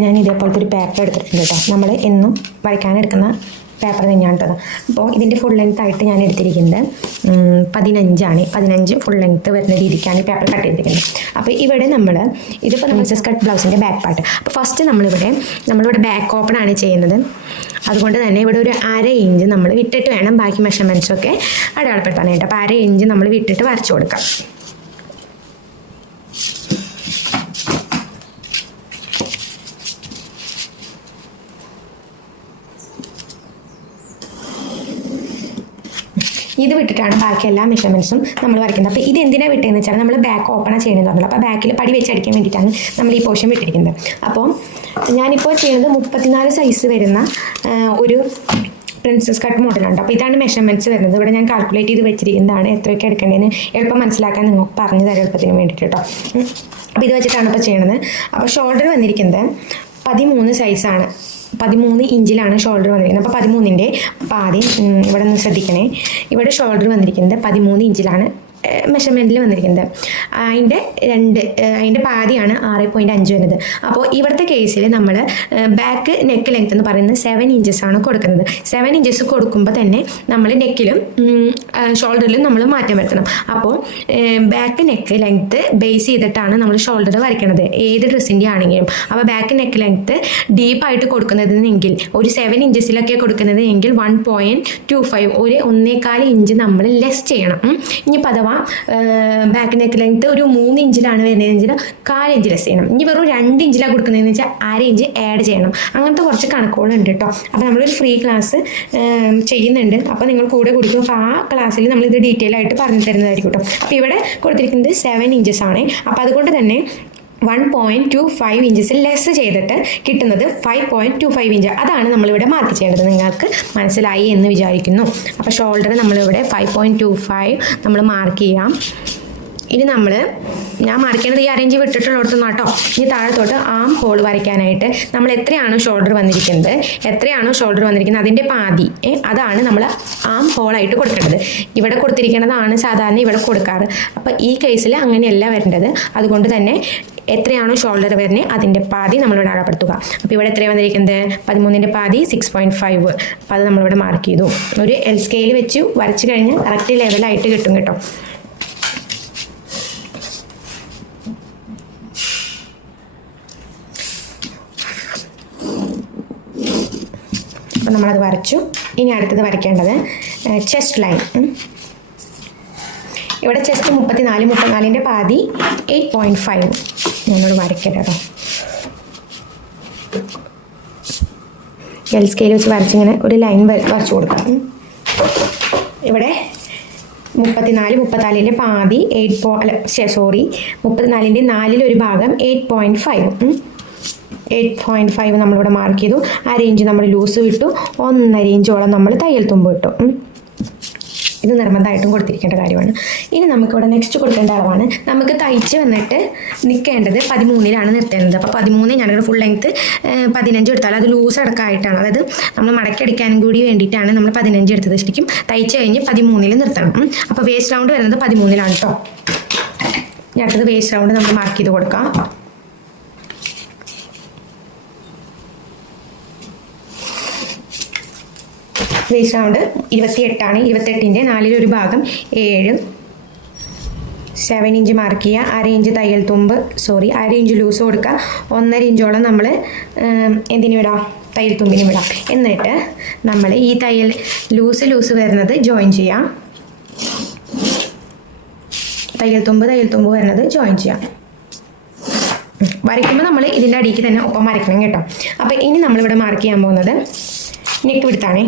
ഞാൻ ഇതേപോലത്തെ ഒരു പേപ്പർ എടുത്തിട്ടുണ്ട് കേട്ടോ. നമ്മൾ എന്നും വരയ്ക്കാനെടുക്കുന്ന പേപ്പർ തന്നെയാണ് കേട്ടോ. അപ്പോൾ ഇതിൻ്റെ ഫുൾ ലെങ്ത് ആയിട്ട് ഞാൻ എടുത്തിരിക്കുന്നത് 15 ഫുൾ ലെങ്ത്ത് വരുന്ന രീതിക്കാണ് ഈ പേപ്പർ കട്ട് ചെയ്തിരിക്കുന്നത്. അപ്പോൾ ഇവിടെ ഇതിപ്പോൾ പ്രിൻസസ് കട്ട് ബ്ലൗസിൻ്റെ ബാക്ക് പാർട്ട്. അപ്പോൾ ഫസ്റ്റ് നമ്മളിവിടെ ബാക്ക് ഓപ്പൺ ആണ് ചെയ്യുന്നത്. അതുകൊണ്ട് തന്നെ ഇവിടെ ഒരു 1/2 ഇഞ്ച് നമ്മൾ വിട്ടിട്ട് വേണം ബാക്കി മെഷർമെൻറ്റ്സൊക്കെ അടയാളപ്പെടുത്താനായിട്ട്. അപ്പോൾ 1/2 ഇഞ്ച് നമ്മൾ വിട്ടിട്ട് വരച്ചു കൊടുക്കാം. ഇത് വിട്ടിട്ടാണ് ബാക്കി എല്ലാ മെഷർമെൻറ്റ്സും നമ്മൾ വരയ്ക്കുന്നത്. അപ്പോൾ ഇത് എന്തിനാണ് വിട്ടതെന്ന് വെച്ചാൽ നമ്മൾ ബാക്ക് ഓപ്പണാണ് ചെയ്യണമെന്ന് പറഞ്ഞത്. അപ്പോൾ ബാക്കിൽ പടി വെച്ച് അടിക്കാൻ വേണ്ടിയിട്ടാണ് നമ്മൾ ഈ പോർഷൻ വിട്ടിരിക്കുന്നത്. അപ്പോൾ ഞാനിപ്പോൾ ചെയ്യുന്നത് 34 സൈസ് വരുന്ന ഒരു പ്രിൻസസ് കട്ട് മോഡലുണ്ട്. അപ്പോൾ ഇതാണ് മെഷർമെൻറ്റ്സ് വരുന്നത്. ഇവിടെ ഞാൻ കാൽക്കുലേറ്റ് ചെയ്ത് വെച്ചിരിക്കുന്നതാണ് എത്രയൊക്കെ എടുക്കേണ്ടതെന്ന് എളുപ്പം മനസ്സിലാക്കാൻ നിങ്ങൾക്ക് പറഞ്ഞു തരാം എളുപ്പത്തിന് വേണ്ടിയിട്ട് കേട്ടോ. അപ്പോൾ ഇത് വെച്ചിട്ടാണ് ഇപ്പോൾ ചെയ്യണത്. അപ്പോൾ ഷോൾഡർ വന്നിരിക്കുന്നത് 13 സൈസാണ്. 13 ഇഞ്ചിലാണ് ഷോൾഡർ വന്നിരിക്കുന്നത്. അപ്പോൾ 13ൻ്റെ പാതി ഇവിടെ നിന്ന് ശ്രദ്ധിക്കണേ. ഇവിടെ ഷോൾഡർ വന്നിരിക്കുന്നത് 13 ഇഞ്ചിലാണ് മെഷർമെൻറ്റിൽ വന്നിരിക്കുന്നത്. അതിൻ്റെ പാതിയാണ് 6.5 വരുന്നത്. അപ്പോൾ ഇവിടുത്തെ കേസിൽ നമ്മൾ ബാക്ക് നെക്ക് ലെങ്ത് എന്ന് പറയുന്നത് 7 ഇഞ്ചസാണ് കൊടുക്കുന്നത്. 7 ഇഞ്ചസ് കൊടുക്കുമ്പോൾ തന്നെ നമ്മൾ നെക്കിലും ഷോൾഡറിലും നമ്മൾ മാറ്റം വരുത്തണം. അപ്പോൾ ബാക്ക് നെക്ക് ലെങ്ത്ത് ബേസ് ചെയ്തിട്ടാണ് നമ്മൾ ഷോൾഡർ വരയ്ക്കുന്നത് ഏത് ഡ്രസ്സിൻ്റെ ആണെങ്കിലും. അപ്പോൾ ബാക്ക് നെക്ക് ലെങ്ത്ത് ഡീപ്പായിട്ട് കൊടുക്കുന്നതെങ്കിൽ ഒരു 7 ഇഞ്ചസിലൊക്കെ കൊടുക്കുന്നത് എങ്കിൽ 1.25 ഒരു 1.25 ഇഞ്ച് നമ്മൾ ലെസ് ചെയ്യണം. ഇനി പദവ ബാക്ക് നെക്ക് ലെങ്ത്ത് ഒരു 3 ഇഞ്ചിലാണ് വരുന്നതെങ്കിൽ 1/4 ഇഞ്ച് ലെസ് ചെയ്യണം. ഇനി വെറും 2 ഇഞ്ചിലാണ് കൊടുക്കുന്നതെന്ന് വെച്ചാൽ 1/2 ഇഞ്ച് ആഡ് ചെയ്യണം. അങ്ങനത്തെ കുറച്ച് കണക്കുകളുണ്ട് കേട്ടോ. അപ്പോൾ നമ്മളൊരു ഫ്രീ ക്ലാസ് ചെയ്യുന്നുണ്ട്. അപ്പോൾ നിങ്ങൾ കൂടെ കുടിക്കും. അപ്പോൾ ആ ക്ലാസ്സിൽ നമ്മളിത് ഡീറ്റെയിൽ ആയിട്ട് പറഞ്ഞു തരുന്നതായിരിക്കും കേട്ടോ. അപ്പോൾ ഇവിടെ കൊടുത്തിരിക്കുന്നത് 7 ഇഞ്ചസ് ആണ്. അപ്പോൾ അതുകൊണ്ട് തന്നെ 1.25 ഇഞ്ചസ് ലെസ് ചെയ്തിട്ട് കിട്ടുന്നത് 5.25 ഇഞ്ച്. അതാണ് നമ്മളിവിടെ മാർക്ക് ചെയ്യേണ്ടത്. നിങ്ങൾക്ക് മനസ്സിലായി എന്ന് വിചാരിക്കുന്നു. അപ്പോൾ ഷോൾഡർ നമ്മളിവിടെ 5.25 നമ്മൾ മാർക്ക് ചെയ്യാം. ഇനി ഞാൻ മാർക്ക് ചെയ്യുന്നത് ഈ അറേഞ്ച് വിട്ടിട്ടുള്ളിടത്തുനിന്ന് കേട്ടോ. ഇനി താഴത്തോട്ട് ആം ഹോൾ വരയ്ക്കാനായിട്ട് നമ്മൾ എത്രയാണോ ഷോൾഡർ വന്നിരിക്കുന്നത് അതിൻ്റെ പാതി അതാണ് നമ്മൾ ആം ഹോളായിട്ട് കൊടുക്കേണ്ടത്. ഇവിടെ കൊടുത്തിരിക്കുന്നതാണ് സാധാരണ ഇവിടെ കൊടുക്കാറ്. അപ്പോൾ ഈ കേസിൽ അങ്ങനെയല്ല വരേണ്ടത്. അതുകൊണ്ട് തന്നെ എത്രയാണോ ഷോൾഡർ വരുന്നത് അതിൻ്റെ പാതി നമ്മളിവിടെ അടയാളപ്പെടുത്തുക. അപ്പോൾ ഇവിടെ എത്രയാണ് വന്നിരിക്കുന്നത് 13ൻ്റെ പാതി 6.5. അപ്പോൾ അത് നമ്മളിവിടെ മാർക്ക് ചെയ്തു. ഒരു എൽ സ്കെയിൽ വെച്ച് വരച്ച് കഴിഞ്ഞാൽ കറക്റ്റ് ലെവലായിട്ട് കിട്ടും കേട്ടോ. അപ്പോൾ നമ്മളത് വരച്ചു. ഇനി അടുത്തത് വരയ്ക്കേണ്ടത് ചെസ്റ്റ് ലൈൻ. ഇവിടെ ചെസ്റ്റ് 34ൻ്റെ പാതി 8.5 ഞാനോട് വരയ്ക്കട്ടെ കേട്ടോ. എൽ സ്കെയിൽ വെച്ച് വരച്ചിങ്ങനെ ഒരു ലൈൻ വരച്ചു കൊടുക്കാം. ഇവിടെ 34ൻ്റെ പാതി 34ൻ്റെ 4 ഭാഗം 8.5 നമ്മളിവിടെ മാർക്ക് ചെയ്തു. 1/2 ഇഞ്ച് നമ്മൾ ലൂസ് വിട്ടു. 1.5 ഇഞ്ചോളം നമ്മൾ തയ്യൽ തുമ്പ് വിട്ടു. ഇത് നിർബന്ധമായിട്ടും കൊടുത്തിരിക്കേണ്ട കാര്യമാണ്. ഇനി നമുക്കിവിടെ നെക്സ്റ്റ് കൊടുക്കേണ്ട അളവാണ്. നമുക്ക് തയ്ച്ച് വന്നിട്ട് നിൽക്കേണ്ടത് 13ലാണ് നിർത്തേണ്ടത്. അപ്പോൾ 13 ഞാനിവിടെ ഫുൾ ലെങ്ത്ത് 15 എടുത്താൽ അത് ലൂസ് അടക്കമായിട്ടാണ്. അതായത് നമ്മൾ മടക്കടിക്കാനും കൂടി വേണ്ടിയിട്ടാണ് നമ്മൾ 15 എടുത്തത്. ശരിക്കും തയ്ച്ച് കഴിഞ്ഞ് 13ൽ നിർത്തണം. അപ്പോൾ വേസ്റ്റ് റൗണ്ട് വരുന്നത് 13ലാണ് കേട്ടോ. ഞാൻ അടുത്തത് വേസ്റ്റ് റൗണ്ട് നമ്മൾ മാർക്ക് ചെയ്ത് കൊടുക്കാം. Waste round 28ആണ്. 28ൻ്റെ 4 ഭാഗം 7. 7 ഇഞ്ച് മാർക്ക് ചെയ്യുക. 1/2 ഇഞ്ച് തയ്യൽ തുമ്പ് 1/2 ഇഞ്ച് ലൂസ് കൊടുക്കുക. 1.5 ഇഞ്ചോളം നമ്മൾ എന്തിനു വിടാം തയ്യൽ തുമ്പിന് വിടാം. എന്നിട്ട് നമ്മൾ ഈ തയ്യൽ ലൂസ് വരുന്നത് ജോയിൻ ചെയ്യാം. തയ്യൽ തുമ്പ് വരുന്നത് ജോയിൻ ചെയ്യാം. വരയ്ക്കുമ്പോൾ നമ്മൾ ഇതിൻ്റെ അടിക്ക് തന്നെ ഒപ്പം വരയ്ക്കണം കേട്ടോ. അപ്പോൾ ഇനി നമ്മളിവിടെ മാർക്ക് ചെയ്യാൻ പോകുന്നത് നെക്ക് വിടുത്താണ്.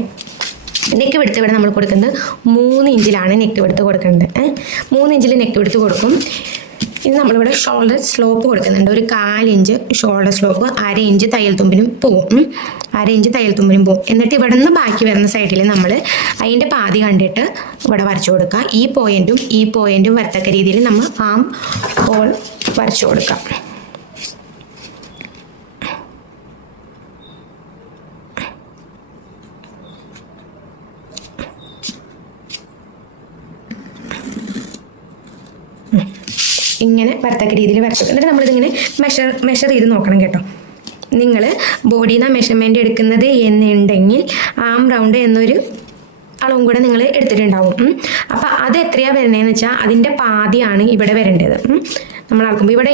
നെക്ക് വിടുത്ത് ഇവിടെ നമ്മൾ കൊടുക്കുന്നത് 3 ഇഞ്ചിലാണ് നെക്ക് വിടുത്ത് കൊടുക്കേണ്ടത്. 3 ഇഞ്ചിൽ നെക്ക് വിടുത്ത് കൊടുക്കും. ഇനി നമ്മളിവിടെ ഷോൾഡർ സ്ലോപ്പ് കൊടുക്കുന്നുണ്ട്. ഒരു 1/4 ഇഞ്ച് ഷോൾഡർ സ്ലോപ്പ് 1/2 ഇഞ്ച് തയ്യൽ തുമ്പിനും പോവും. 1/2 ഇഞ്ച് തയ്യൽ തുമ്പിനും പോവും. എന്നിട്ട് ഇവിടെ നിന്ന് ബാക്കി വരുന്ന സൈഡിൽ നമ്മൾ അതിൻ്റെ പാതി കണ്ടിട്ട് ഇവിടെ വരച്ചു കൊടുക്കുക. ഈ പോയിൻറ്റും വരത്തക്ക രീതിയിൽ നമ്മൾ ആം ഹോൾ വരച്ചു കൊടുക്കാം. ഇങ്ങനെ വരത്തക്ക രീതിയിൽ വരച്ചു. എന്നിട്ട് നമ്മളിതിങ്ങനെ മെഷർ ചെയ്ത് നോക്കണം കേട്ടോ. നിങ്ങൾ ബോഡിയിൽ നിന്ന് മെഷർമെൻറ്റ് എടുക്കുന്നത് എന്നുണ്ടെങ്കിൽ ആം റൗണ്ട് എന്നൊരു അളവും കൂടെ നിങ്ങൾ എടുത്തിട്ടുണ്ടാവും. അപ്പോൾ അത് എത്രയാണ് വരുന്നതെന്ന് വെച്ചാൽ അതിൻ്റെ പാതിയാണ് ഇവിടെ വരേണ്ടത്. നമ്മൾ അളക്കുമ്പോൾ ഇവിടെ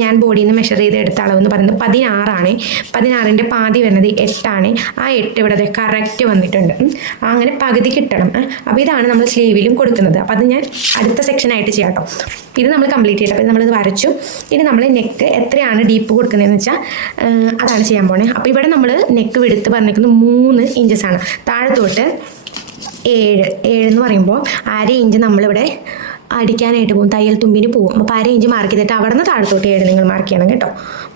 ഞാൻ ബോഡിയിൽ നിന്ന് മെഷർ ചെയ്ത് എടുത്ത അളവ് എന്ന് പറയുന്നത് 16 16ൻ്റെ പാതി വരുന്നത് 8 ആ 8 ഇവിടെ കറക്റ്റ് വന്നിട്ടുണ്ട്. അങ്ങനെ പകുതി കിട്ടണം. അപ്പോൾ ഇതാണ് നമ്മൾ സ്ലീവിലും കൊടുക്കുന്നത്. അപ്പോൾ അത് ഞാൻ അടുത്ത സെക്ഷനായിട്ട് ചെയ്യാം കേട്ടോ. ഇത് നമ്മൾ കംപ്ലീറ്റ് ചെയ്യണം. അപ്പോൾ നമ്മളിത് വരച്ചു. ഇനി നമ്മൾ നെക്ക് എത്രയാണ് ഡീപ്പ് കൊടുക്കുന്നതെന്ന് വെച്ചാൽ അതാണ് ചെയ്യാൻ പോണേ. അപ്പോൾ ഇവിടെ നമ്മൾ നെക്ക് വെടുത്ത് പറഞ്ഞിരിക്കുന്നത് 3 ഇഞ്ചസാണ്. താഴത്തോട്ട് 7 എന്ന് പറയുമ്പോൾ 1/2 ഇഞ്ച് നമ്മളിവിടെ അടിക്കാനായിട്ട് പോകും, തയ്യൽ തുമ്പിന് പോകും. അപ്പോൾ 1/2 ഇഞ്ച് മാർക്ക് ചെയ്തിട്ട് അവിടെ നിന്ന് താഴത്തോട്ട് 7 നിങ്ങൾ മാർക്ക് ചെയ്യണം കേട്ടോ.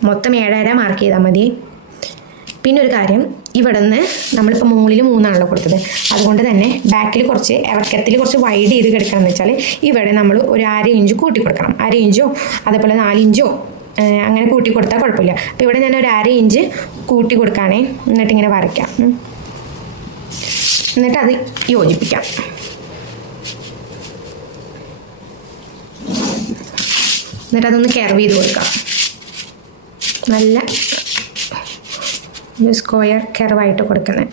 മൊത്തം 7.5 മാർക്ക് ചെയ്താൽ മതി. പിന്നെ ഒരു കാര്യം, ഇവിടെ നിന്ന് നമ്മളിപ്പോൾ മുകളിൽ 3 കൊടുത്തത്, അതുകൊണ്ട് തന്നെ ബാക്കിൽ കുറച്ച് ഇറക്കത്തിൽ കുറച്ച് വൈഡ് ചെയ്ത് കിടക്കണം എന്ന് വെച്ചാൽ ഇവിടെ നമ്മൾ ഒരു 1/2 ഇഞ്ച് കൂട്ടി കൊടുക്കണം. 1/2 ഇഞ്ചോ അതേപോലെ 4 ഇഞ്ചോ അങ്ങനെ കൂട്ടി കൊടുത്താൽ കുഴപ്പമില്ല. അപ്പോൾ ഇവിടെ ഞാൻ ഒരു 1/2 ഇഞ്ച് കൂട്ടി കൊടുക്കുകയാണേ. എന്നിട്ടിങ്ങനെ വരയ്ക്കാം. എന്നിട്ട് അത് യോജിപ്പിക്കാം. എന്നിട്ട് അതൊന്ന് കർവ് ചെയ്ത് കൊടുക്കാം. നല്ല സ്ക്വയർ കർവായിട്ട് കൊടുക്കുന്നത്.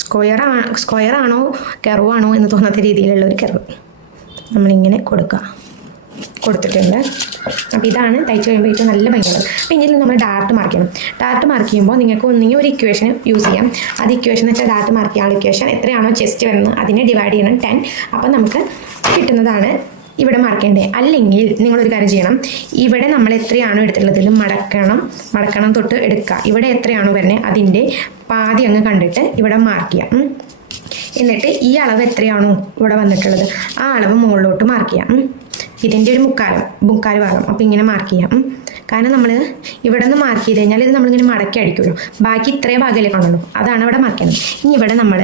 സ്ക്വയർ ആണോ കർവാണോ എന്ന് തോന്നാത്ത രീതിയിലുള്ള ഒരു കർവ് നമ്മളിങ്ങനെ കൊടുത്തിട്ടുണ്ട്. അപ്പോൾ ഇതാണ് തയ്ച്ച് കഴിയുമ്പോൾ ഏറ്റവും നല്ല ഭംഗിയുള്ളത്. അപ്പോൾ ഇനി നമ്മൾ ഡാർട്ട് മാർക്ക് ചെയ്യണം. ഡാർട്ട് മാർക്ക് ചെയ്യുമ്പോൾ നിങ്ങൾക്ക് ഒന്നെങ്കിൽ ഒരു ഇക്വേഷൻ യൂസ് ചെയ്യാം. അത് ഇക്വേഷൻ എന്ന് വെച്ചാൽ ഡാർട്ട് മാർക്ക് ചെയ്യാനുള്ള ഇക്വേഷൻ എത്രയാണോ ചെസ്റ്റ് വരുന്നത് അതിനെ ഡിവൈഡ് ചെയ്യണം 10. അപ്പോൾ നമുക്ക് കിട്ടുന്നതാണ് ഇവിടെ മാർക്ക് ചെയ്യേണ്ടത്. അല്ലെങ്കിൽ നിങ്ങളൊരു കാര്യം ചെയ്യണം, ഇവിടെ നമ്മൾ എത്രയാണോ എടുത്തിട്ടുള്ളത് മടക്കണം തൊട്ട് എടുക്കുക. ഇവിടെ എത്രയാണോ വരുന്നത് അതിൻ്റെ പാതി അങ്ങ് കണ്ടിട്ട് ഇവിടെ മാർക്ക് ചെയ്യാം. എന്നിട്ട് ഈ അളവ് എത്രയാണോ ഇവിടെ വന്നിട്ടുള്ളത് ആ അളവ് മുകളിലോട്ട് മാർക്ക് ചെയ്യാം. ഇതിൻ്റെ ഒരു മുക്കാൽ ഭാഗം അപ്പോൾ ഇങ്ങനെ മാർക്ക് ചെയ്യാം. കാരണം നമ്മൾ ഇവിടെ നിന്ന് മാർക്ക് ചെയ്ത് കഴിഞ്ഞാൽ ഇത് നമ്മളിങ്ങനെ മടക്കി അടിക്കുമല്ലോ, ബാക്കി ഇത്രയും ഭാഗമല്ലേ കാണുള്ളൂ, അതാണ് ഇവിടെ മാർക്ക് ചെയ്യുന്നത്. ഇനി ഇവിടെ നമ്മൾ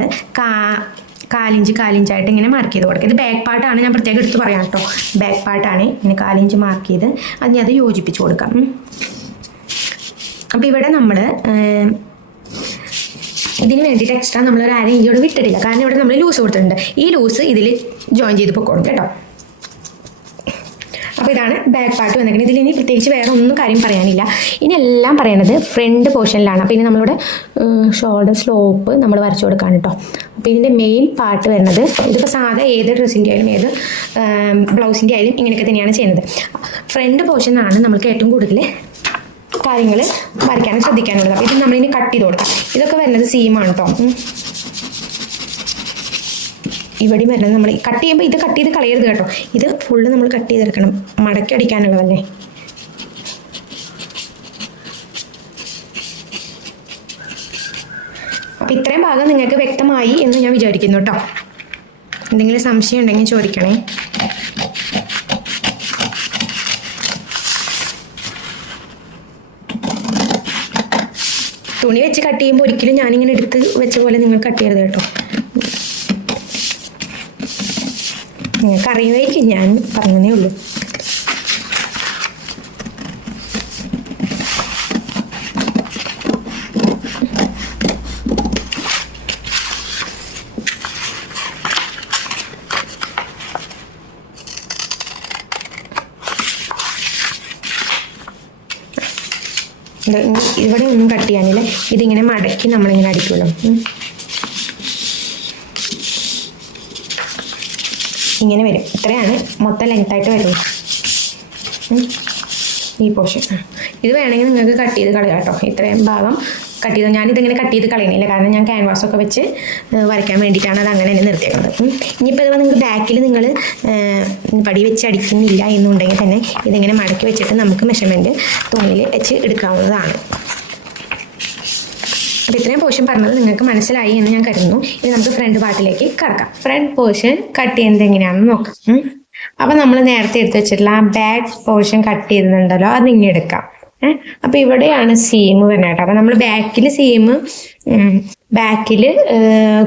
കാലിഞ്ചായിട്ട് ഇങ്ങനെ മാർക്ക് ചെയ്ത് കൊടുക്കുക. ഇത് ബാക്ക് പാർട്ടാണ്, ഞാൻ പ്രത്യേകം എടുത്ത് പറയാം കേട്ടോ. ബാക്ക് പാർട്ടാണ് ഇങ്ങനെ 4 ഇഞ്ച് മാർക്ക് ചെയ്ത് അത് യോജിപ്പിച്ച് കൊടുക്കാം. അപ്പോൾ ഇവിടെ നമ്മൾ ഇതിന് വേണ്ടിയിട്ട് എക്സ്ട്രാ നമ്മളൊരു 1/2 ഇഞ്ചോട് വിട്ടിട്ടില്ല, കാരണം ഇവിടെ നമ്മൾ ലൂസ് കൊടുത്തിട്ടുണ്ട്. ഈ ലൂസ് ഇതിൽ ജോയിൻ ചെയ്ത് പൊക്കോളും കേട്ടോ. അപ്പോൾ ഇതാണ് ബാക്ക് പാർട്ട് വന്നിരിക്കുന്നത്. ഇതിൽ ഇനി പ്രത്യേകിച്ച് വേറെ ഒന്നും കാര്യം പറയാനില്ല. ഇനി എല്ലാം പറയണത് ഫ്രണ്ട് പോർഷനിലാണ്. അപ്പോൾ ഇനി നമ്മളിവിടെ ഷോൾഡർ സ്ലോപ്പ് നമ്മൾ വരച്ചു കൊടുക്കുകയാണ് കേട്ടോ. അപ്പോൾ ഇതിൻ്റെ മെയിൻ പാർട്ട് വരുന്നത് ഇതിപ്പോൾ സാധാ ഏത് ഡ്രസ്സിൻ്റെ ആയാലും ഏത് ബ്ലൗസിൻ്റെ ആയാലും ഇങ്ങനെയൊക്കെ തന്നെയാണ് ചെയ്യുന്നത്. ഫ്രണ്ട് പോർഷനാണ് നമ്മൾക്ക് ഏറ്റവും കൂടുതൽ കാര്യങ്ങൾ വരയ്ക്കാനും ശ്രദ്ധിക്കാനുള്ളത്. അപ്പോൾ ഇത് നമ്മളിനി കട്ട് ചെയ്ത് കൊടുക്കാം. ഇതൊക്കെ വരുന്നത് സീമാണ് കേട്ടോ. ഇവിടെ വരുന്നത് നമ്മൾ കട്ട് ചെയ്യുമ്പോൾ ഇത് കട്ട് ചെയ്ത് കളയരുത് കേട്ടോ. ഇത് ഫുള്ള് നമ്മൾ കട്ട് ചെയ്തെടുക്കണം, മടക്കി അടിക്കാനുള്ളതല്ലേ. അപ്പോൾ ഇത്രയും ഭാഗം നിങ്ങൾക്ക് വ്യക്തമായി എന്ന് ഞാൻ വിചാരിക്കുന്നു കേട്ടോ. എന്തെങ്കിലും സംശയം ഉണ്ടെങ്കിൽ ചോദിക്കണേ. തുണി വെച്ച് കട്ട് ചെയ്യുമ്പോൾ ഒരിക്കലും ഞാനിങ്ങനെ എടുത്ത് വെച്ച പോലെ നിങ്ങൾ കട്ട് ചെയ്യരുത് കേട്ടോ. നിങ്ങൾക്ക് അറിയുമായിരിക്കും, ഞാൻ പറഞ്ഞതേ ഉള്ളൂ. ഇവിടെ ഒന്നും കട്ട് ചെയ്യാനില്ല, ഇതിങ്ങനെ മടക്കി നമ്മളിങ്ങനെ അടിക്കുമല്ലോ. ഇങ്ങനെ വരും. ഇത്രയാണ് മൊത്തം ലെങ്ത്തായിട്ട് വരുള്ളൂ ഈ പോർഷൻ. ഇത് വേണമെങ്കിൽ നിങ്ങൾക്ക് കട്ട് ചെയ്ത് കളയാം കേട്ടോ. ഇത്രയും ഭാഗം കട്ട് ചെയ്ത് ഞാനിതിങ്ങനെ കട്ട് ചെയ്ത് കളയുന്നില്ല, കാരണം ഞാൻ ക്യാൻവാസൊക്കെ വെച്ച് വരയ്ക്കാൻ വേണ്ടിയിട്ടാണ് അത് അങ്ങനെ തന്നെ നിർത്തിയേക്കുന്നത്. ഇനിയിപ്പോൾ ഇത് നിങ്ങൾ ബാക്കിൽ നിങ്ങൾ പടി വെച്ച് അടിക്കുന്നില്ല എന്നുണ്ടെങ്കിൽ തന്നെ ഇതിങ്ങനെ മടക്കി വെച്ചിട്ട് നമുക്ക് മെഷർമെൻറ്റ് തുണിയിൽ വെച്ച് എടുക്കാവുന്നതാണ്. അപ്പോൾ ഇത്രയും പോർഷൻ പറഞ്ഞത് നിങ്ങൾക്ക് മനസ്സിലായി എന്ന് ഞാൻ കരുതുന്നു. ഇനി നമുക്ക് ഫ്രണ്ട് പാർട്ടിലേക്ക് കടക്കാം. ഫ്രണ്ട് പോർഷൻ കട്ട് ചെയ്യുന്നത് എങ്ങനെയാണെന്ന് നോക്കാം. അപ്പോൾ നമ്മൾ നേരത്തെ എടുത്ത് വെച്ചിട്ടുള്ള ആ ബാക്ക് പോർഷൻ കട്ട് ചെയ്തിട്ടുണ്ടല്ലോ, അതിങ്ങനെ എടുക്കാം. അപ്പോൾ ഇവിടെയാണ് സീം വരുന്നത് കേട്ടോ. അപ്പോൾ നമ്മൾ ബാക്കിൽ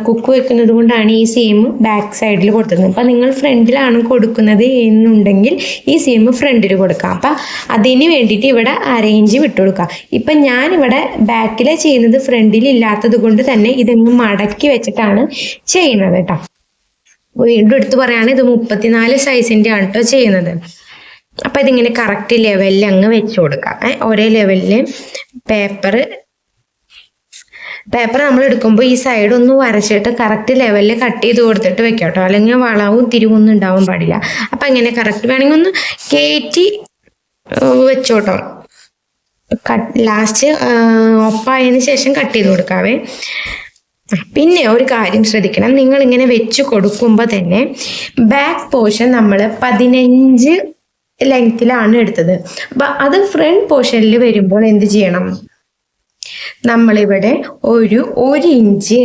കുക്ക് വെക്കുന്നത് കൊണ്ടാണ് ഈ സീം ബാക്ക് സൈഡിൽ കൊടുത്തത്. അപ്പം നിങ്ങൾ ഫ്രണ്ടിലാണ് കൊടുക്കുന്നത് എന്നുണ്ടെങ്കിൽ ഈ സീം ഫ്രണ്ടിൽ കൊടുക്കാം. അപ്പം അതിന് വേണ്ടിയിട്ട് ഇവിടെ അരയിഞ്ച് വിട്ടുകൊടുക്കുക. ഇപ്പം ഞാനിവിടെ ബാക്കിൽ ചെയ്യുന്നത് ഫ്രണ്ടിൽ ഇല്ലാത്തത് കൊണ്ട് തന്നെ ഇതൊന്ന് മടക്കി വെച്ചിട്ടാണ് ചെയ്യുന്നത് കേട്ടോ. വീണ്ടും എടുത്ത് പറയുകയാണ്, ഇത് 34 സൈസിൻ്റെ ആണ് കേട്ടോ ചെയ്യുന്നത്. അപ്പം ഇതിങ്ങനെ കറക്റ്റ് ലെവലിൽ അങ്ങ് വെച്ച് കൊടുക്കാം. ഒരേ ലെവലിൽ പേപ്പർ നമ്മൾ എടുക്കുമ്പോൾ ഈ സൈഡ് ഒന്ന് വരച്ചിട്ട് കറക്റ്റ് ലെവലിൽ കട്ട് ചെയ്ത് കൊടുത്തിട്ട് വെക്കാം കേട്ടോ, അല്ലെങ്കിൽ വളവും തിരിവൊന്നും ഉണ്ടാവാൻ പാടില്ല. അപ്പം ഇങ്ങനെ കറക്റ്റ് വേണമെങ്കിൽ ഒന്ന് കയറ്റി വെച്ചോട്ടോ. ലാസ്റ്റ് ഒപ്പായതിനു ശേഷം കട്ട് ചെയ്ത് കൊടുക്കാവേ. പിന്നെ ഒരു കാര്യം ശ്രദ്ധിക്കണം, നിങ്ങൾ ഇങ്ങനെ വെച്ച് കൊടുക്കുമ്പോൾ തന്നെ ബാക്ക് പോർഷൻ നമ്മൾ 15 ലെങ്ത്തിലാണ് എടുത്തത്. അപ്പം അത് ഫ്രണ്ട് പോർഷനിൽ വരുമ്പോൾ എന്ത് ചെയ്യണം, നമ്മളിവിടെ ഒരു ഇഞ്ച്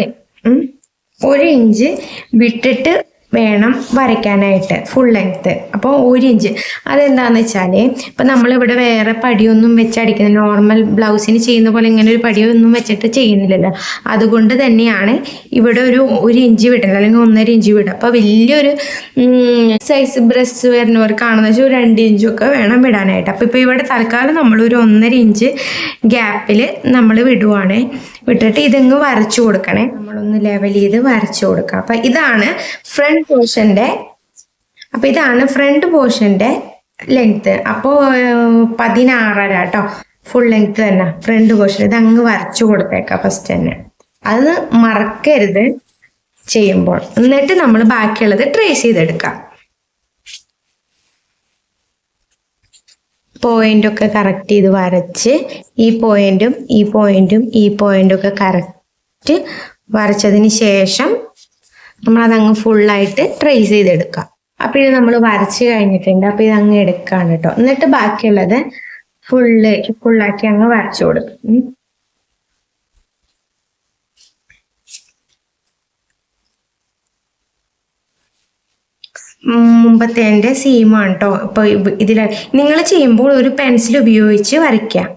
വിട്ടിട്ട് വേണം വരയ്ക്കാനായിട്ട് ഫുൾ ലെങ്ത്ത്. അപ്പോൾ 1 ഇഞ്ച് അതെന്താണെന്ന് വെച്ചാൽ ഇപ്പം നമ്മളിവിടെ വേറെ പടിയൊന്നും വെച്ചടിക്കുന്നില്ല, നോർമൽ ബ്ലൗസിന് ചെയ്യുന്ന പോലെ ഇങ്ങനെ ഒരു പടിയൊന്നും വെച്ചിട്ട് ചെയ്യുന്നില്ലല്ലോ. അതുകൊണ്ട് തന്നെയാണ് ഇവിടെ ഒരു ഇഞ്ച് വിടുന്നത്, അല്ലെങ്കിൽ 1.5 ഇഞ്ച് വിടുക. അപ്പോൾ വലിയൊരു സൈസ് ബ്രസ്റ്റ് വരുന്നവർക്കാണെന്ന് വെച്ചാൽ ഒരു 2 ഇഞ്ചൊക്കെ വേണം വിടാനായിട്ട്. അപ്പോൾ ഇപ്പോൾ ഇവിടെ തൽക്കാലം നമ്മളൊരു 1.5 ഇഞ്ച് ഗ്യാപ്പിൽ നമ്മൾ വിട്ടിട്ട് ഇതങ്ങ് വരച്ചു കൊടുക്കണേ. നമ്മളൊന്ന് ലെവൽ ചെയ്ത് വരച്ചു കൊടുക്കാം. അപ്പം ഇതാണ് ഫ്രണ്ട് പോർഷൻ്റെ ലെങ്ത്ത്. അപ്പോൾ 16.5 കേട്ടോ ഫുൾ ലെങ്ത്ത് തന്നെ ഫ്രണ്ട് പോർഷൻ. ഇതങ്ങ് വരച്ചു കൊടുത്തേക്കാം ഫസ്റ്റ് തന്നെ, അത് മറക്കരുത് ചെയ്യുമ്പോൾ. എന്നിട്ട് നമ്മൾ ബാക്കിയുള്ളത് ട്രേസ് ചെയ്തെടുക്കാം. പോയിന്റൊക്കെ കറക്റ്റ് ചെയ്ത് വരച്ച് ഈ പോയിന്റും ഒക്കെ കറക്റ്റ് വരച്ചതിന് ശേഷം നമ്മളതങ്ങ് ഫുള്ളായിട്ട് ട്രേസ് ചെയ്തെടുക്കാം. അപ്പോൾ ഇത് നമ്മൾ വരച്ച് കഴിഞ്ഞിട്ടുണ്ട്. അപ്പോൾ ഇതങ്ങ് എടുക്കാണ് കേട്ടോ. എന്നിട്ട് ബാക്കിയുള്ളത് ഫുള്ളാക്കി അങ്ങ് വരച്ചു കൊടുക്കും. മുമ്പത്തെ സീമാണ് കേട്ടോ. ഇപ്പോൾ ഇതിൽ നിങ്ങൾ ചെയ്യുമ്പോൾ ഒരു പെൻസിൽ ഉപയോഗിച്ച് വരയ്ക്കാം,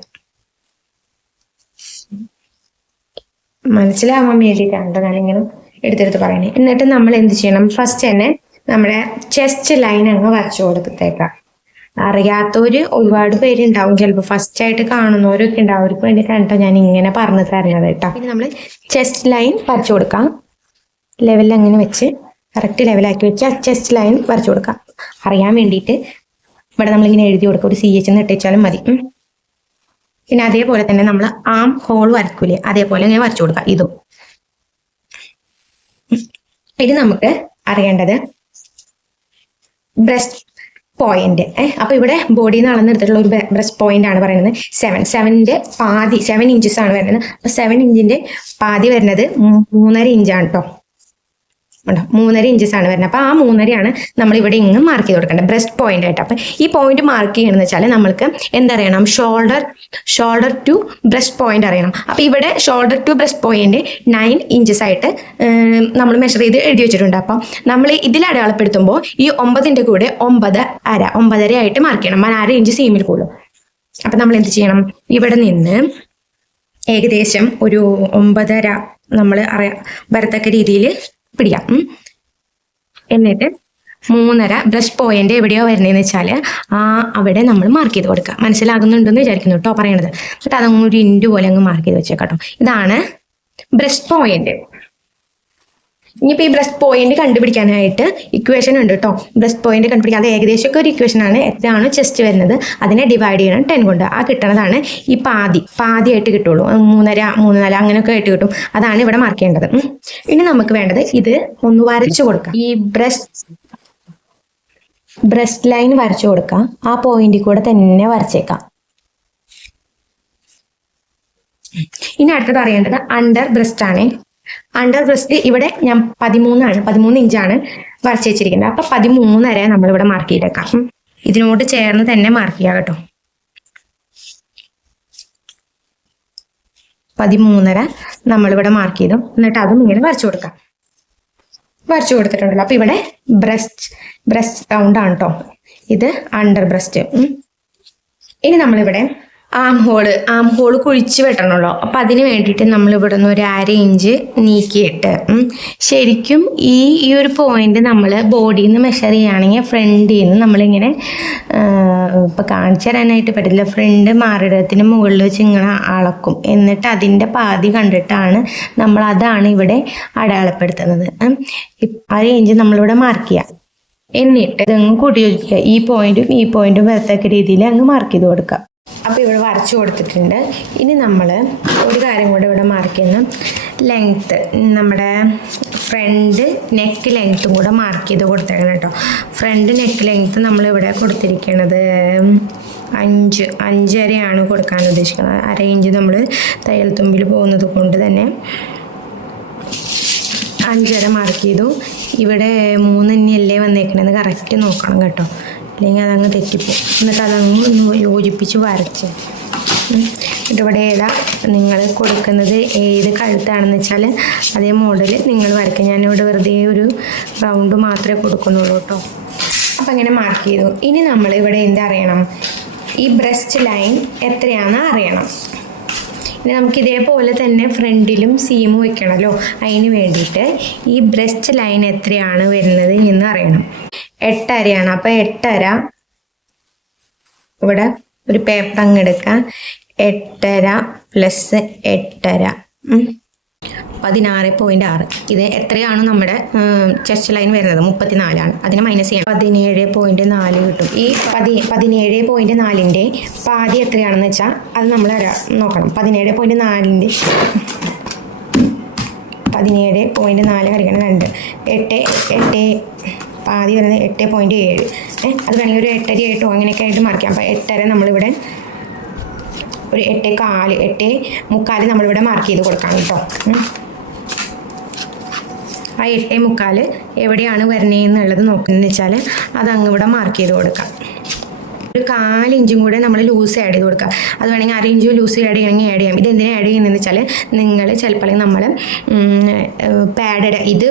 മനസ്സിലാവാൻ വേണ്ടിയിട്ടാണ് ഞാനിങ്ങനെ എടുത്തെടുത്ത് പറയണേ. എന്നിട്ട് നമ്മൾ എന്ത് ചെയ്യണം, ഫസ്റ്റ് തന്നെ നമ്മുടെ ചെസ്റ്റ് ലൈൻ അങ്ങ് വരച്ചു കൊടുത്തേക്കാം. അറിയാത്തവർ ഒരുപാട് പേരുണ്ടാവും, ചിലപ്പോൾ ഫസ്റ്റ് ആയിട്ട് കാണുന്നവരൊക്കെ ഉണ്ടാവും. അവർക്ക് വേണ്ടിയിട്ടാണ് കേട്ടോ ഞാൻ ഇങ്ങനെ പറഞ്ഞു തരുന്നത് കേട്ടോ. പിന്നെ നമ്മൾ ചെസ്റ്റ് ലൈൻ വരച്ചു കൊടുക്കാം. ലെവലിൽ അങ്ങനെ വെച്ച് കറക്റ്റ് ലെവലാക്കി വെച്ച് ചെസ്റ്റ് ലൈൻ വരച്ചു കൊടുക്കാം. അറിയാൻ വേണ്ടിയിട്ട് ഇവിടെ നമ്മളിങ്ങനെ എഴുതി കൊടുക്കുക, ഒരു CH എന്ന് ഇട്ടുവെച്ചാലും മതി. പിന്നെ അതേപോലെ തന്നെ നമ്മൾ ആം ഹോൾ വരക്കൂലേ, അതേപോലെ ഇങ്ങനെ വരച്ചു കൊടുക്കാം. ഇത് നമുക്ക് അറിയേണ്ടത് ബ്രസ്റ്റ് പോയിന്റ്. അപ്പൊ ഇവിടെ ബോഡിയിൽ നിന്ന് അളന്നെടുത്തിട്ടുള്ള ഒരു ബ്രസ്റ്റ് പോയിന്റ് ആണ് പറയുന്നത് 7ന്റെ പാതി 7 ഇഞ്ചസ് ആണ് വരുന്നത്. അപ്പൊ 7 ഇഞ്ചിന്റെ പാതി വരുന്നത് 3.5 ഇഞ്ചാണ് കേട്ടോ. 3.5 ഇഞ്ചസ് ആണ് വരുന്നത്. അപ്പോൾ ആ 3.5 നമ്മൾ ഇവിടെ ഇങ്ങ് മാർക്ക് ചെയ്ത് കൊടുക്കേണ്ടത് ബ്രസ്റ്റ് പോയിന്റ് ആയിട്ട്. അപ്പം ഈ പോയിന്റ് മാർക്ക് ചെയ്യണമെന്ന് വെച്ചാൽ നമ്മൾക്ക് എന്തറിയണം, ഷോൾഡർ ടു ബ്രസ്റ്റ് പോയിന്റ് അറിയണം. അപ്പോൾ ഇവിടെ shoulder to breast point 9 inches ആയിട്ട് നമ്മൾ മെഷർ ചെയ്ത് എഴുതി വെച്ചിട്ടുണ്ട്. അപ്പം നമ്മൾ ഇതിൽ അടയാളപ്പെടുത്തുമ്പോൾ ഈ 9ന്റെ കൂടെ 9.5 ആയിട്ട് മാർക്ക് ചെയ്യണം. 1/2 ഇഞ്ച് സീമിൽ കൂടും. അപ്പം നമ്മൾ എന്ത് ചെയ്യണം, ഇവിടെ നിന്ന് ഏകദേശം ഒരു 9.5 നമ്മൾ വരത്തക്ക രീതിയിൽ പിടിക്കാം. എന്നിട്ട് 3.5 ബ്രസ്റ്റ് പോയിന്റ് എവിടെയോ വരുന്നതെന്ന് വെച്ചാൽ അവിടെ നമ്മൾ മാർക്ക് ചെയ്ത് കൊടുക്കുക. മനസ്സിലാകുന്നുണ്ടെന്ന് വിചാരിക്കുന്നു കേട്ടോ പറയണത്. എന്നിട്ട് അതങ്ങ് ഒരു ഇൻറ്റു പോലെ അങ്ങ് മാർക്ക് ചെയ്ത് വെച്ചേക്കാട്ടോ. ഇതാണ് ബ്രസ്റ്റ് പോയിന്റ്. ഇനിയിപ്പോൾ ഈ ബ്രസ്റ്റ് പോയിന്റ് കണ്ടുപിടിക്കാനായിട്ട് ഇക്വേഷൻ ഉണ്ട് കേട്ടോ. ബ്രസ്റ്റ് പോയിന്റ് കണ്ടുപിടിക്കാൻ അത് ഏകദേശമൊക്കെ ഒരു ഇക്വേഷൻ ആണ്. എത്രയാണ് ചെസ്റ്റ് വരുന്നത് അതിനെ ഡിവൈഡ് ചെയ്യണം 10 കൊണ്ട്. ആ കിട്ടണതാണ് ഈ പാതിയായിട്ട് കിട്ടുള്ളൂ. 3.5 3.4 അങ്ങനെയൊക്കെ ആയിട്ട് കിട്ടും. അതാണ് ഇവിടെ മാർക്ക് ചെയ്യേണ്ടത്. ഇനി നമുക്ക് വേണ്ടത് ഇത് ഒന്ന് വരച്ചു കൊടുക്കാം. ഈ ബ്രസ്റ്റ് ലൈൻ വരച്ചു കൊടുക്കാം. ആ പോയിന്റിൽ കൂടെ തന്നെ വരച്ചേക്കാം. ഇനി അടുത്തത് അറിയേണ്ടത് അണ്ടർ ബ്രസ്റ്റ് ആണ്. അണ്ടർ ബ്രസ്റ്റ് ഇവിടെ ഞാൻ 13 ഇഞ്ചാണ് വരച്ച് വെച്ചിരിക്കുന്നത്. അപ്പൊ 13.5 നമ്മളിവിടെ മാർക്ക് ചെയ്തേക്കാം. ഇതിനോട് ചേർന്ന് തന്നെ മാർക്ക് ചെയ്യാം കേട്ടോ. 13.5 നമ്മളിവിടെ മാർക്ക് ചെയ്തു. എന്നിട്ട് അതും ഇങ്ങനെ വരച്ചു കൊടുത്തിട്ടുണ്ടല്ലോ. അപ്പൊ ഇവിടെ ബ്രസ്റ്റ് റൗണ്ട് ആണ് കേട്ടോ. ഇത് അണ്ടർ ബ്രസ്റ്റ്. ഇനി നമ്മളിവിടെ ആം ഹോള് കുഴിച്ച് വെട്ടണമല്ലോ. അപ്പം അതിന് വേണ്ടിയിട്ട് നമ്മൾ ഇവിടെ നിന്ന് ഒരു 1/2 ഇഞ്ച് നീക്കിയിട്ട് ശരിക്കും ഈ ഒരു പോയിന്റ് നമ്മൾ ബോഡിയിൽ നിന്ന് മെഷർ ചെയ്യുകയാണെങ്കിൽ ഫ്രണ്ടിൽ നിന്ന് നമ്മളിങ്ങനെ ഇപ്പം കാണിച്ചു തരാനായിട്ട് പറ്റില്ല. ഫ്രണ്ട് മാറിടത്തിന് മുകളിൽ വെച്ച് ഇങ്ങനെ അളക്കും. എന്നിട്ട് അതിൻ്റെ പാതി കണ്ടിട്ടാണ് അതാണ് ഇവിടെ അടയാളപ്പെടുത്തുന്നത്. 1/2 ഇഞ്ച് നമ്മളിവിടെ മാർക്ക് ചെയ്യാം. എന്നിട്ട് ഇതങ്ങ് കൂട്ടി യോജിക്കുക. ഈ പോയിന്റും വരത്തക്ക രീതിയിൽ അങ്ങ് മാർക്ക് ചെയ്ത് കൊടുക്കുക. അപ്പോൾ ഇവിടെ വരച്ചു കൊടുത്തിട്ടുണ്ട്. ഇനി നമ്മൾ ഒരു കാര്യം കൂടെ ഇവിടെ മാർക്ക് ചെയ്യുന്ന ലെങ്ത്ത്, നമ്മുടെ ഫ്രണ്ട് നെക്ക് ലെങ്ത്തും കൂടെ മാർക്ക് ചെയ്ത് കൊടുത്തേക്കണം കേട്ടോ. ഫ്രണ്ട് നെക്ക് ലെങ്ത്ത് നമ്മളിവിടെ കൊടുത്തിരിക്കുന്നത് 5.5 കൊടുക്കാൻ ഉദ്ദേശിക്കുന്നത്. 1/2 ഇഞ്ച് നമ്മൾ തയ്യൽ തുമ്പിൽ പോകുന്നത് കൊണ്ട് തന്നെ 5.5 മാർക്ക് ചെയ്തു. ഇവിടെ 3 തന്നെയല്ലേ വന്നേക്കണത്, കറക്റ്റ് നോക്കണം കേട്ടോ, അല്ലെങ്കിൽ അതങ്ങ് തെറ്റിപ്പോവും. എന്നിട്ട് അതങ്ങ് ഒന്ന് യോജിപ്പിച്ച് വരച്ച്. എന്നിട്ട് ഇവിടെ ഏതാ നിങ്ങൾ കൊടുക്കുന്നത്, ഏത് കഴുത്താണെന്ന് വെച്ചാൽ അതേ മോഡൽ നിങ്ങൾ വരയ്ക്കുക. ഞാനിവിടെ വെറുതെ ഒരു റൗണ്ട് മാത്രമേ കൊടുക്കുന്നുള്ളൂ കേട്ടോ. അപ്പം അങ്ങനെ മാർക്ക് ചെയ്തു. ഇനി നമ്മൾ ഇവിടെ എന്തറിയണം, ഈ ബ്രസ്റ്റ് ലൈൻ എത്രയാണെന്ന് അറിയണം. ഇനി നമുക്ക് ഇതേപോലെ തന്നെ ഫ്രണ്ടിലും സീം വെക്കണമല്ലോ, അതിന് വേണ്ടിയിട്ട് ഈ ബ്രസ്റ്റ് ലൈൻ എത്രയാണ് വരുന്നത് എന്ന് അറിയണം. 8.5 അപ്പോൾ 8.5 ഇവിടെ ഒരു പേപ്പർ അങ്ങ് എടുക്കാം. 8.5 + 8.5 16.6. ഇത് എത്രയാണ് നമ്മുടെ ചെസ്റ്റ് ലൈൻ വരുന്നത്, 34ആണ്. അതിന് മൈനസ് ചെയ്യണം, 17.4 കിട്ടും. ഈ 17.4ൻ്റെ പാതി എത്രയാണെന്ന് വെച്ചാൽ അത് നമ്മൾ നോക്കണം. 17.4ൻ്റെ 17.4 ഹരിക്കണം 2, 8 പാതി വരുന്നത് 8.7. അത് വേണമെങ്കിൽ ഒരു 8.5 8 അങ്ങനെയൊക്കെ ആയിട്ട് മാർക്കാം. അപ്പോൾ 8.5 നമ്മളിവിടെ ഒരു 8.4 8.3 നമ്മളിവിടെ മാർക്ക് ചെയ്ത് കൊടുക്കാം കേട്ടോ. ആ 8.3 എവിടെയാണ് വരുന്നതെന്നുള്ളത് നോക്കുന്നതെന്ന് വെച്ചാൽ അതങ്ങ് ഇവിടെ മാർക്ക് ചെയ്ത് കൊടുക്കാം. ഒരു 1/4 ഇഞ്ചും കൂടെ നമ്മൾ ലൂസ് ആഡ് ചെയ്ത് കൊടുക്കുക. അത് വേണമെങ്കിൽ 1/2 ഇഞ്ച് ലൂസ് ആഡ് ചെയ്യണമെങ്കിൽ ആഡ് ചെയ്യാം. ഇതെന്തിനാണ് ആഡ് ചെയ്യുന്നതെന്ന് വെച്ചാൽ നിങ്ങൾ ചിലപ്പോൾ നമ്മൾ പാഡഡ്, ഇത്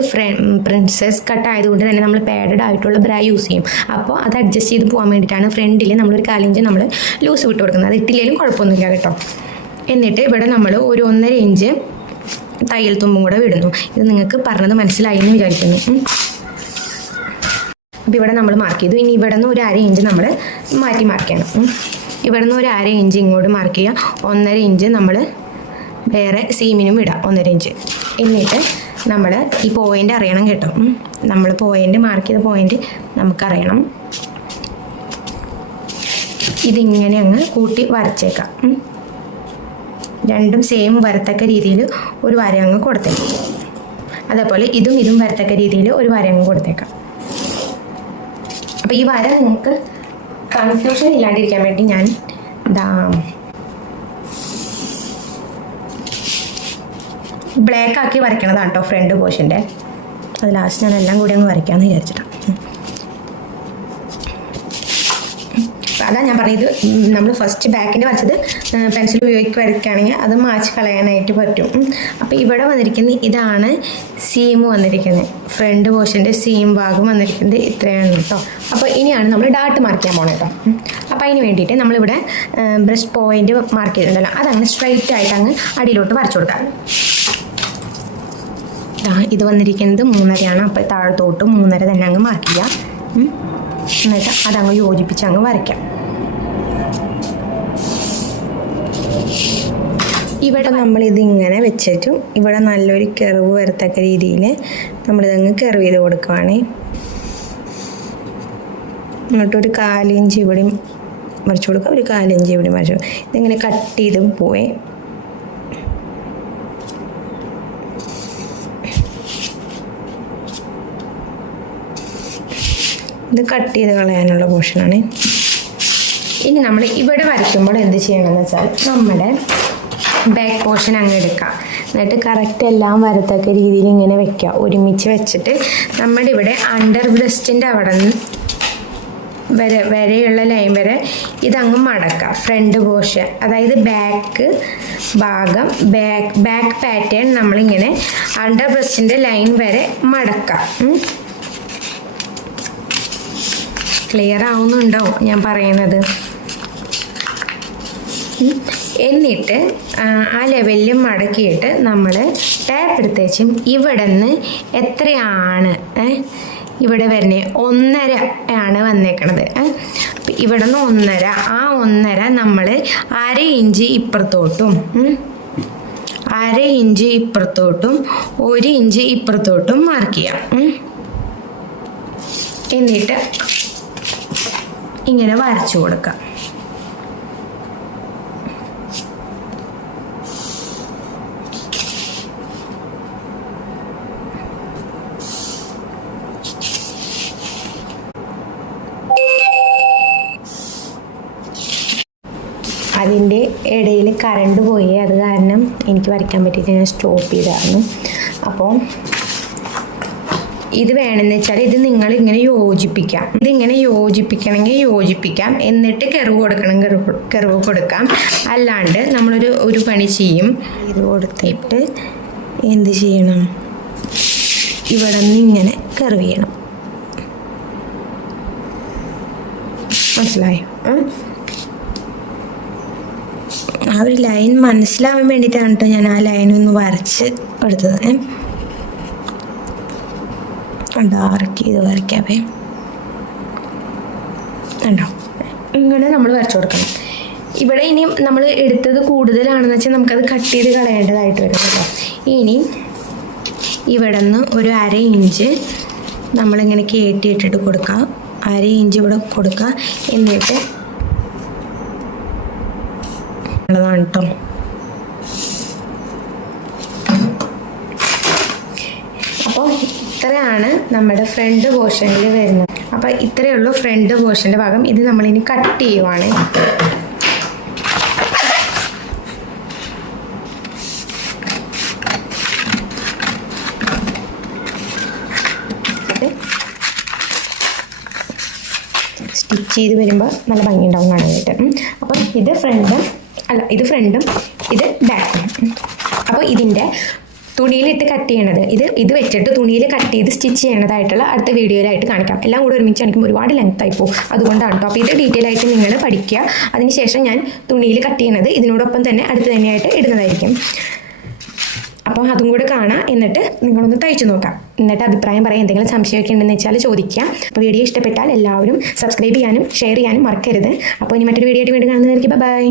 പ്രിൻസസ് കട്ട് ആയതുകൊണ്ട് തന്നെ നമ്മൾ പാഡഡ് ആയിട്ടുള്ള ബ്രാ യൂസ് ചെയ്യും. അപ്പോൾ അത് അഡ്ജസ്റ്റ് ചെയ്ത് പോകാൻ വേണ്ടിയിട്ടാണ് ഫ്രണ്ടിൽ നമ്മളൊരു 1/4 ഇഞ്ച് നമ്മൾ ലൂസ് വിട്ട് കൊടുക്കുന്നത്. അത് ഇട്ടില്ലെങ്കിലും കുഴപ്പമൊന്നുമില്ല കേട്ടോ. എന്നിട്ട് ഇവിടെ നമ്മൾ ഒരു 1.5 ഇഞ്ച് തയ്യൽ തുമ്പും കൂടെ വിടുന്നു. ഇത് നിങ്ങൾക്ക് പറഞ്ഞത് മനസ്സിലായി എന്ന് വിചാരിക്കുന്നു. അപ്പോൾ ഇവിടെ നമ്മൾ മാർക്ക് ചെയ്തു. ഇനി ഇവിടെ നിന്ന് ഒരു 1/2 ഇഞ്ച് നമ്മൾ മാറ്റി മാർക്ക് ചെയ്യണം. ഇവിടെ നിന്ന് ഒരു 1/2 ഇഞ്ച് ഇങ്ങോട്ട് മാർക്ക് ചെയ്യുക. 1.5 ഇഞ്ച് നമ്മൾ വേറെ സീമിനും ഇടാം, 1.5 ഇഞ്ച്. എന്നിട്ട് നമ്മൾ ഈ പോയിൻ്റ് അറിയണം കേട്ടോ. നമ്മൾ മാർക്ക് ചെയ്ത പോയിൻ്റ് നമുക്കറിയണം. ഇതിങ്ങനെ അങ്ങ് കൂട്ടി വരച്ചേക്കാം. രണ്ടും സെയിം വരത്തക്ക രീതിയിൽ ഒരു വര അങ്ങ് കൊടുത്തേക്കാം. അതേപോലെ ഇതും വരത്തക്ക രീതിയിൽ ഒരു വര അങ്ങ് കൊടുത്തേക്കാം. അപ്പോൾ ഈ വര നിങ്ങൾക്ക് കൺഫ്യൂഷൻ ഇല്ലാണ്ടിരിക്കാൻ വേണ്ടി ഞാൻ ബ്ലാക്ക് ആക്കി വരയ്ക്കണതാണ് കേട്ടോ ഫ്രണ്ട് പോർഷൻ്റെ. അത് ലാസ്റ്റ് ഞാൻ എല്ലാം കൂടി അങ്ങ് വരയ്ക്കാമെന്ന് വിചാരിച്ചിട്ടാണ്. അതാണ് ഞാൻ പറഞ്ഞത്, നമ്മൾ ഫസ്റ്റ് ബാക്കിൻ്റെ വരച്ചത് പെൻസിൽ ഉപയോഗിച്ച് വരയ്ക്കുകയാണെങ്കിൽ അത് മാച്ച് കളയാനായിട്ട് പറ്റും. അപ്പോൾ ഇവിടെ വന്നിരിക്കുന്നത് ഇതാണ് സീം വന്നിരിക്കുന്നത്, ഫ്രണ്ട് പോർഷൻ്റെ സീം ഭാഗം വന്നിരിക്കുന്നത് ഇത്രയാണ് കേട്ടോ. അപ്പോൾ ഇനിയാണ് നമ്മൾ ഡാട്ട് മാർക്ക് ചെയ്യാൻ പോകണം കേട്ടോ. അപ്പോൾ അതിന് വേണ്ടിയിട്ട് നമ്മളിവിടെ ബ്രസ്റ്റ് പോയിൻ്റ് മാർക്ക് ചെയ്തിട്ടുണ്ടല്ലോ, അതങ്ങ് സ്ട്രൈറ്റ് ആയിട്ട് അങ്ങ് അടിയിലോട്ട് വരച്ചു കൊടുക്കാം. ഇത് വന്നിരിക്കുന്നത് 3.5 അപ്പോൾ താഴത്തോട്ട് 3.5 തന്നെ അങ്ങ് മാർക്ക് ചെയ്യാം. എന്നിട്ട് അതങ്ങ് യോജിപ്പിച്ച് അങ്ങ് വരയ്ക്കാം. ഇവിടെ നമ്മളിതിങ്ങനെ വെച്ചിട്ടും ഇവിടെ നല്ലൊരു കെർവ് വരത്തക്ക രീതിയിൽ നമ്മളിതങ്ങ് കെർവ് ചെയ്ത് കൊടുക്കുവാണ്. എന്നിട്ടൊരു 1/4 ഇഞ്ച് ഇവിടെയും വരച്ചു കൊടുക്കുക, ഒരു 1/4 ഇഞ്ച് ഇവിടെയും വരച്ചു കൊടുക്കുക. ഇതിങ്ങനെ കട്ട് ചെയ്ത് പോവേ. ഇത് കട്ട് ചെയ്ത് കളയാനുള്ള പോർഷനാണ്. ഇനി നമ്മൾ ഇവിടെ വരയ്ക്കുമ്പോൾ എന്ത് ചെയ്യണമെന്ന് വെച്ചാൽ നമ്മുടെ ബാക്ക് പോർഷൻ അങ്ങ് എടുക്കാം. എന്നിട്ട് കറക്റ്റ് എല്ലാം വരത്തക്ക രീതിയിൽ ഇങ്ങനെ വെക്കുക. ഒരുമിച്ച് വെച്ചിട്ട് നമ്മുടെ ഇവിടെ അണ്ടർ ബ്രസ്റ്റിൻ്റെ അവിടെ നിന്ന് വരെയുള്ള ലൈൻ വരെ ഇതങ്ങ് മടക്കാം. ഫ്രണ്ട് പോർഷൻ അതായത് ബാക്ക് ഭാഗം ബാക്ക് പാറ്റേൺ നമ്മളിങ്ങനെ അണ്ടർ ബ്രസ്റ്റിൻ്റെ ലൈൻ വരെ മടക്കാം. ക്ലിയർ ആവുന്നുണ്ടോ ഞാൻ പറയുന്നത്? എന്നിട്ട് ആ ലെവലിൽ മടക്കിയിട്ട് നമ്മൾ ടാപ്പ് എടുത്തേച്ചും ഇവിടെ നിന്ന് എത്രയാണ് ഇവിടെ വരുന്നത് 1.5 ആണ് വന്നേക്കണത്. അപ്പം ഇവിടെ നിന്ന് 1.5, ആ 1.5 നമ്മൾ 1/2 ഇഞ്ച് ഇപ്പുറത്തോട്ടും 1/2 ഇഞ്ച് ഇപ്പുറത്തോട്ടും 1 ഇഞ്ച് ഇപ്പുറത്തോട്ടും മാർക്ക് ചെയ്യാം. എന്നിട്ട് ഇങ്ങനെ വരച്ചു കൊടുക്കാം. അതിൻ്റെ ഇടയിൽ കറണ്ട് പോയി, അത് കാരണം എനിക്ക് വരയ്ക്കാൻ പറ്റിയിട്ട് ഞാൻ സ്റ്റോപ്പ് ചെയ്തായിരുന്നു. അപ്പോൾ ഇത് വേണമെന്ന് വെച്ചാൽ ഇത് നിങ്ങൾ ഇങ്ങനെ യോജിപ്പിക്കാം. ഇതിങ്ങനെ യോജിപ്പിക്കണമെങ്കിൽ യോജിപ്പിക്കാം, എന്നിട്ട് കെറിവ് കൊടുക്കണം, കെറിവ് കൊടുക്കാം. അല്ലാണ്ട് നമ്മളൊരു പണി ചെയ്യും. ഇത് കൊടുത്തിട്ട് എന്ത് ചെയ്യണം, ഇവിടെ നിന്ന് ഇങ്ങനെ കെറിവ് ചെയ്യണം. മനസ്സിലായോ? ആ ഒരു ലൈൻ മനസ്സിലാവാൻ വേണ്ടിയിട്ടാണ് കേട്ടോ ഞാൻ ആ ലൈനൊന്ന് വരച്ച് എടുത്തത്. ഡാർക്ക് ചെയ്ത് വരയ്ക്കാവേ. ഉണ്ടോ? ഇങ്ങനെ നമ്മൾ വരച്ചു കൊടുക്കണം. ഇവിടെ ഇനി നമ്മൾ എടുത്തത് കൂടുതലാണെന്ന് വെച്ചാൽ നമുക്കത് കട്ട് ചെയ്ത് കളയേണ്ടതായിട്ട് വരും കേട്ടോ. ഇനി ഇവിടെ നിന്ന് ഒരു 1/2 ഇഞ്ച് നമ്മളിങ്ങനെ കയറ്റിയിട്ടിട്ട് കൊടുക്കാം. 1/2 ഇഞ്ച് ഇവിടെ കൊടുക്കുക. എന്നിട്ട് ഉള്ളതാണ് കേട്ടോ. അപ്പോൾ ഇത്രയാണ് നമ്മുടെ ഫ്രണ്ട് പോർഷനിൽ വരുന്നത്. അപ്പോൾ ഇത്രയേ ഉള്ളൂ ഫ്രണ്ട് പോർഷൻ്റെ ഭാഗം. ഇത് നമ്മളിനി കട്ട് ചെയ്യുവാണ്. സ്റ്റിച്ച് ചെയ്ത് വരുമ്പോൾ നല്ല ഭംഗിയുണ്ടാവും കാണാനായിട്ട്. അപ്പോൾ ഇത് ഫ്രണ്ടും ഇത് ബാക്കും. അപ്പോൾ ഇതിൻ്റെ തുണിയിലിട്ട് കട്ട് ചെയ്യണത് ഇത് വെച്ചിട്ട് തുണിയിൽ കട്ട് ചെയ്ത് സ്റ്റിച്ച് ചെയ്യണതായിട്ടുള്ള അടുത്ത വീഡിയോയിലായിട്ട് കാണിക്കാം. എല്ലാം കൂടെ ഒരുമിച്ച് കാണിക്കുമ്പോൾ ഒരുപാട് ലെങ്ത് ആയി പോകും. അതുകൊണ്ടാണ് കേട്ടോ. അപ്പോൾ ഇത് ഡീറ്റെയിൽ ആയിട്ട് നിങ്ങൾ പഠിക്കുക. അതിനുശേഷം ഞാൻ തുണിയിൽ കട്ട് ചെയ്യണത് ഇതിനോടൊപ്പം തന്നെ അടുത്ത് തന്നെയായിട്ട് ഇടുന്നതായിരിക്കും. അപ്പോൾ അതും കൂടെ കാണാം. എന്നിട്ട് നിങ്ങളൊന്ന് തയ്ച്ചു നോക്കാം. എന്നിട്ട് അഭിപ്രായം പറയാം. എന്തെങ്കിലും സംശയമൊക്കെ ഉണ്ടെന്ന് വെച്ചാൽ ചോദിക്കുക. അപ്പോൾ വീഡിയോ ഇഷ്ടപ്പെട്ടാൽ എല്ലാവരും സബ്സ്ക്രൈബ് ചെയ്യാനും ഷെയർ ചെയ്യാനും മറക്കരുത്. അപ്പോൾ ഇനി മറ്റൊരു വീഡിയോ ആയിട്ട് വീണ്ടും കാണുന്നതായിരിക്കും. ബൈ.